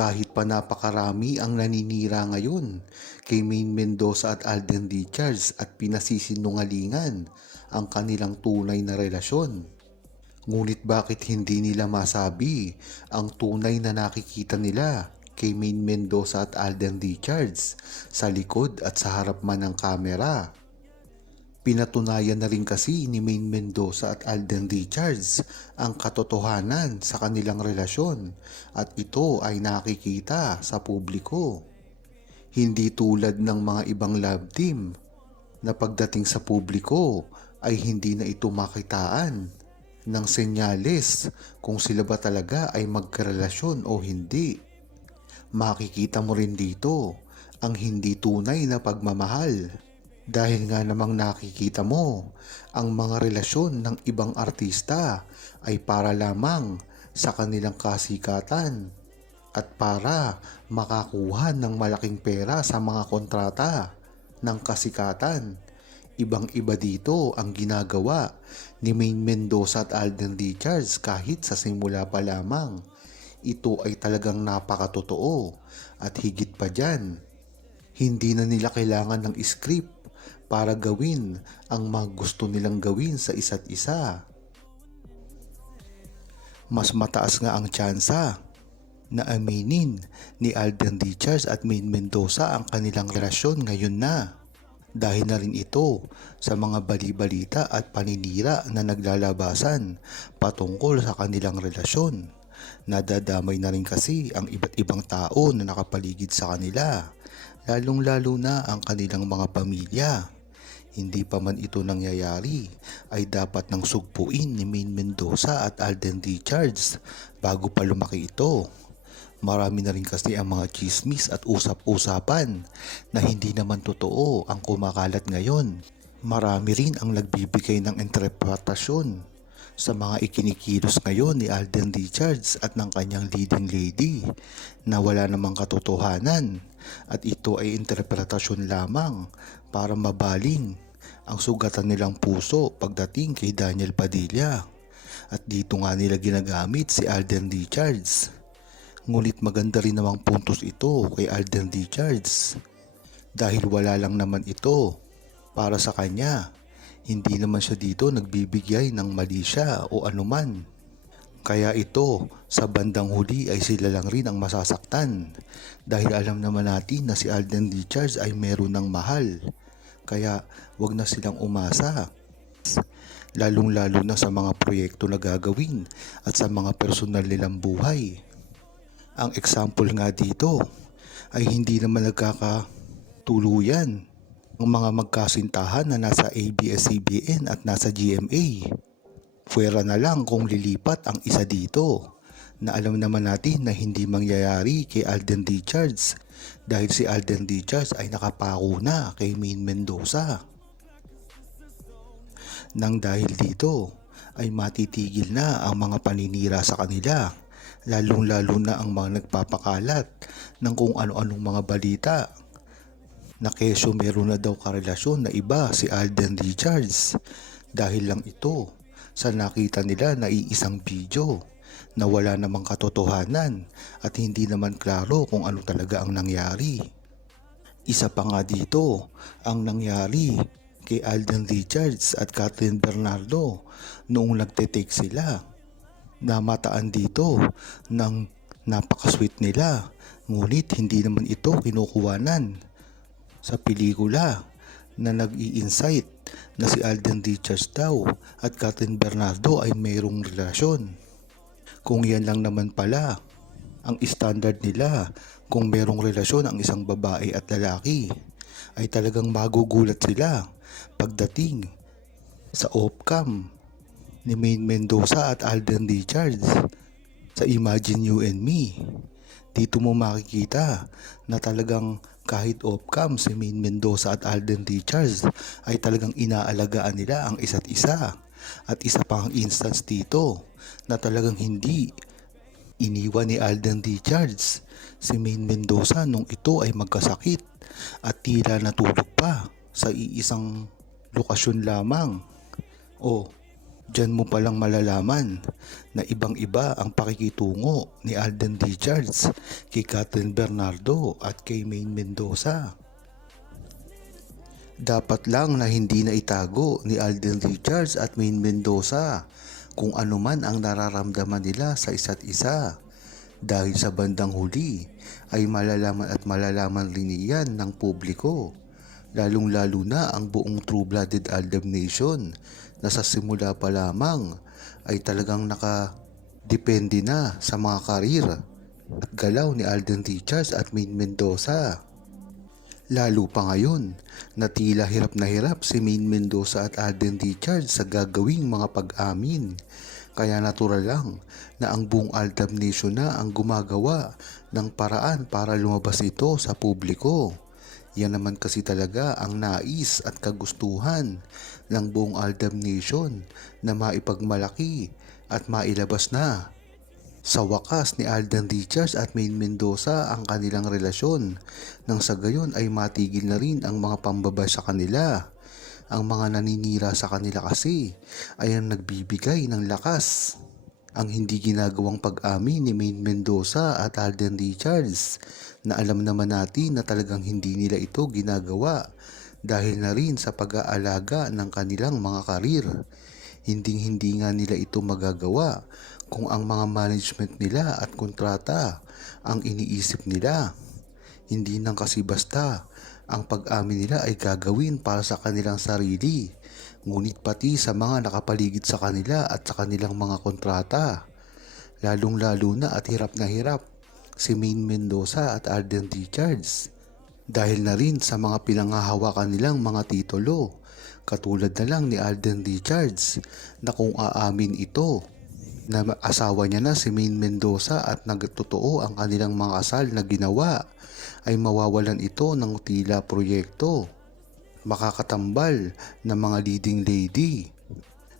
Kahit pa napakarami ang naninira ngayon kay Maine Mendoza at Alden Richards at pinasisinungalingan ang kanilang tunay na relasyon. Ngunit bakit hindi nila masabi ang tunay na nakikita nila kay Maine Mendoza at Alden Richards sa likod at sa harap man ng kamera? Pinatunayan na rin kasi ni Maine Mendoza at Alden Richards ang katotohanan sa kanilang relasyon at ito ay nakikita sa publiko. Hindi tulad ng mga ibang love team na pagdating sa publiko ay hindi na ito makitaan ng senyales kung sila ba talaga ay magkarelasyon o hindi. Makikita mo rin dito ang hindi tunay na pagmamahal. Dahil nga namang nakikita mo, ang mga relasyon ng ibang artista ay para lamang sa kanilang kasikatan at para makakuha ng malaking pera sa mga kontrata ng kasikatan. Ibang-iba dito ang ginagawa ni Maine Mendoza at Alden Richards kahit sa simula pa lamang. Ito ay talagang napakatotoo at higit pa dyan. Hindi na nila kailangan ng script para gawin ang mga gusto nilang gawin sa isa't isa. Mas mataas nga ang tsansa na aminin ni Alden Richards at Maine Mendoza ang kanilang relasyon ngayon na. Dahil na rin ito sa mga bali-balita at paninira na naglalabasan patungkol sa kanilang relasyon. Nadadamay na rin kasi ang iba't ibang tao na nakapaligid sa kanila, lalong-lalo na ang kanilang mga pamilya. Hindi pa man ito nangyayari ay dapat nang sugpuin ni Maine Mendoza at Alden Richards bago pa lumaki ito. Marami na rin kasi ang mga chismis at usap-usapan na hindi naman totoo ang kumakalat ngayon. Marami rin ang nagbibigay ng interpretasyon sa mga ikinikilos ngayon ni Alden Richards at ng kanyang leading lady na wala namang katotohanan at ito ay interpretasyon lamang para mabaling ang sugatan nilang puso pagdating kay Daniel Padilla. At dito nga nila ginagamit si Alden Richards. Ngunit maganda rin namang puntos ito kay Alden Richards dahil wala lang naman ito para sa kanya. Hindi naman siya dito nagbibigay ng mali siya o anuman. Kaya ito sa bandang huli ay sila lang rin ang masasaktan dahil alam naman natin na si Alden Richards ay meron ng mahal. Kaya wag na silang umasa. Lalong-lalo na sa mga proyekto na gagawin at sa mga personal nilang buhay. Ang example nga dito ay hindi naman nagkakatuluyan ang mga magkasintahan na nasa ABS-CBN at nasa GMA. Pwera na lang kung lilipat ang isa dito na alam naman natin na hindi mangyayari kay Alden Richards dahil si Alden Richards ay nakapako na kay Maine Mendoza. Nang dahil dito ay matitigil na ang mga paninira sa kanila, lalong-lalo na ang mga nagpapakalat ng kung ano-anong mga balita na kesyo meron na daw karelasyon na iba si Alden Richards dahil lang ito sa nakita nila na iisang video na wala namang katotohanan at hindi naman klaro kung ano talaga ang nangyari. Isa pa nga dito ang nangyari kay Alden Richards at Catherine Bernardo noong nagte-take sila. Namataan dito ng napakasweet nila, ngunit hindi naman ito kinukuhanan sa pelikula na nag-i-incite na si Alden Richards daw at Catherine Bernardo ay mayroong relasyon. Kung yan lang naman pala ang standard nila kung mayroong relasyon ang isang babae at lalaki, ay talagang magugulat sila pagdating sa off-cam ni Maine Mendoza at Alden Richards sa Imagine You and Me. Dito mo makikita na talagang kahit off-cam si Maine Mendoza at Alden Richards ay talagang inaalagaan nila ang isa't isa. At isa pang instance dito na talagang hindi iniwan ni Alden Richards si Maine Mendoza nung ito ay magkasakit at tila natulog pa sa iisang lokasyon lamang. O Diyan mo palang malalaman na ibang-iba ang pakikitungo ni Alden Richards kay Catherine Bernardo at kay Maine Mendoza. Dapat lang na hindi na itago ni Alden Richards at Maine Mendoza kung ano man ang nararamdaman nila sa isa't isa. Dahil sa bandang huli ay malalaman at malalaman rin iyan ng publiko. Lalong-lalo na ang buong True-Blooded Aldab Nation na sa simula pa lamang ay talagang nakadepende na sa mga karir at galaw ni Alden Richards at Maine Mendoza. Lalo pa ngayon na tila hirap na hirap si Maine Mendoza at Alden Richards sa gagawing mga pag-amin. Kaya natural lang na ang buong Aldab Nation na ang gumagawa ng paraan para lumabas ito sa publiko. Yan naman kasi talaga ang nais at kagustuhan ng buong Aldab Nation na maipagmalaki at mailabas na sa wakas ni Alden Richards at Maine Mendoza ang kanilang relasyon nang sa gayon ay matigil na rin ang mga pambaba sa kanila. Ang mga naninira sa kanila kasi ay ang nagbibigay ng lakas. Ang hindi ginagawang pag-amin ni Maine Mendoza at Alden Richards na alam naman natin na talagang hindi nila ito ginagawa dahil na rin sa pag-aalaga ng kanilang mga karir. Hindi nga nila ito magagawa kung ang mga management nila at kontrata ang iniisip nila. Hindi nang kasi basta ang pag-amin nila ay gagawin para sa kanilang sarili, ngunit pati sa mga nakapaligid sa kanila at sa kanilang mga kontrata. Lalong-lalo na at hirap na hirap si Maine Mendoza at Alden Richards dahil na rin sa mga pinangahawakan nilang mga titulo, katulad na lang ni Alden Richards na kung aamin ito na asawa niya na si Maine Mendoza at nagtotoo ang kanilang mga kasal na ginawa, ay mawawalan ito ng tila proyekto. Makakatambal na mga leading lady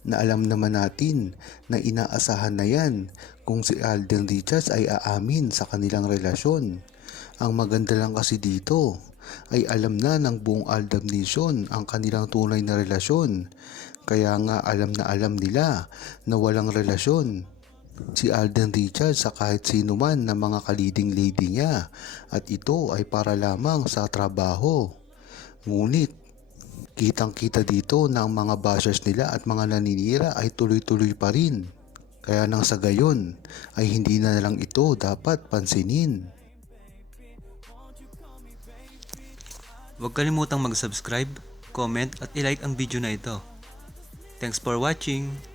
na alam naman natin na inaasahan na yan kung si Alden Richards ay aamin sa kanilang relasyon. Ang maganda lang kasi dito ay alam na ng buong Aldab Nation ang kanilang tunay na relasyon. Kaya nga alam na alam nila na walang relasyon si Alden Richards sa kahit sino man na mga kaliding lady niya at ito ay para lamang sa trabaho. Ngunit kitang-kita dito na ang mga bashers nila at mga naninira ay tuloy-tuloy pa rin. Kaya nang sa gayon ay hindi na lang ito dapat pansinin. Huwag kalimutang mag-subscribe, comment at i-like ang video na ito. Thanks for watching!